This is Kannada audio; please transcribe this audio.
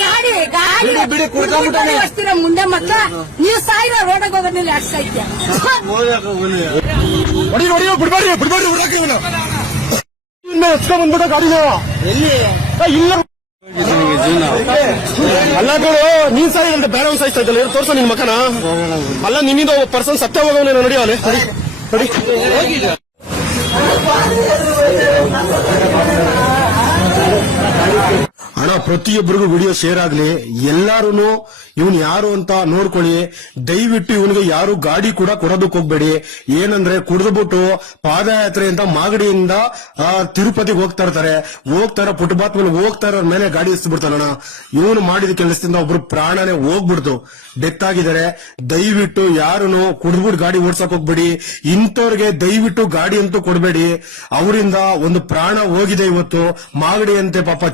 ಗಾಡಿ ಗಾಡಿ ಬಿಡಿ. ಬರ್ತೀರ ಮುಂದೆ ಮತ್ತ ನೀವು ಸಾಯಿರ ರೋಡಾಗ ಹೋಗೋದ್ರಲ್ಲಿ ಯಾಕೆ ಸಾಯ್ತೀಯ ಹೊಡಿ ಹೊಡಿ ಬಿಡ್ಬೇಡಿ ಬಿಡ್ಬೇಡಿ ಹುಡಾಕಿ ಇವನು. ಇನ್ನ ಎತ್ಕೊಂಡ್ ಬಂದ್ಬಿಟ್ಟ ಗಾಡಿ ಎಲ್ಲಿ? ಇಲ್ಲ. ಅಲ್ಲ ಕಣೋ ನೀನ್ ಸಾಯಿ ಅಂತ ಬೇರೆ ಒಂದು ಸಾಯಿಸ್ತಾ ಇದ್ದಲ್ಲ. ತೋರ್ಸ ನಿನ್ ಮಕನ ಅಲ್ಲ ನಿನ್ನಿಂದ ಒಬ್ಬ ಪರ್ಸನ್ ಸತ್ಯ ಹೋಗವನೇನು ನೋಡಿ ಅವನೇ. ನೋಡಿ ನೋಡಿ. あ! ಪ್ರತಿಯೊಬ್ಬರಿಗೂ ವಿಡಿಯೋ ಶೇರ್ ಆಗ್ಲಿ ಎಲ್ಲಾರು ಇವನ್ ಯಾರು ಅಂತ ನೋಡ್ಕೊಳ್ಳಿ. ದಯವಿಟ್ಟು ಇವನಿಗೆ ಯಾರು ಗಾಡಿ ಕೂಡ ಕೊಡೋದಕ್ಕೆ ಹೋಗ್ಬೇಡಿ. ಏನಂದ್ರೆ ಕುಡಿದ್ಬಿಟ್ಟು ಪಾದಯಾತ್ರೆ ಅಂತ ಮಾಗಡಿಯಿಂದ ತಿರುಪತಿಗೆ ಹೋಗ್ತಾ ಇರ್ತಾರೆ. ಹೋಗ್ತಾರ ಫುಟ್ಪಾತ್ ಮೇಲೆ ಹೋಗ್ತಾರ ಮೇಲೆ ಗಾಡಿ ಇಸ್ಬಿಡ್ತಾನಣ್ಣ ಇವನು ಮಾಡಿದ ಕೆಲಸದಿಂದ ಒಬ್ರು ಪ್ರಾಣನೇ ಹೋಗ್ಬಿಡ್ತು. ಡೆತ್ ಆಗಿದ್ದಾರೆ ದಯವಿಟ್ಟು ಯಾರುನು ಕುಡಿದ್ಬಿಟ್ಟು ಗಾಡಿ ಓಡ್ಸಕ್ ಹೋಗ್ಬೇಡಿ. ಇಂಥವ್ರಿಗೆ ದಯವಿಟ್ಟು ಗಾಡಿ ಅಂತೂ ಕೊಡಬೇಡಿ. ಅವರಿಂದ ಒಂದು ಪ್ರಾಣ ಹೋಗಿದೆ ಇವತ್ತು. ಮಾಗಡಿ ಅಂತೆ ಪಾಪ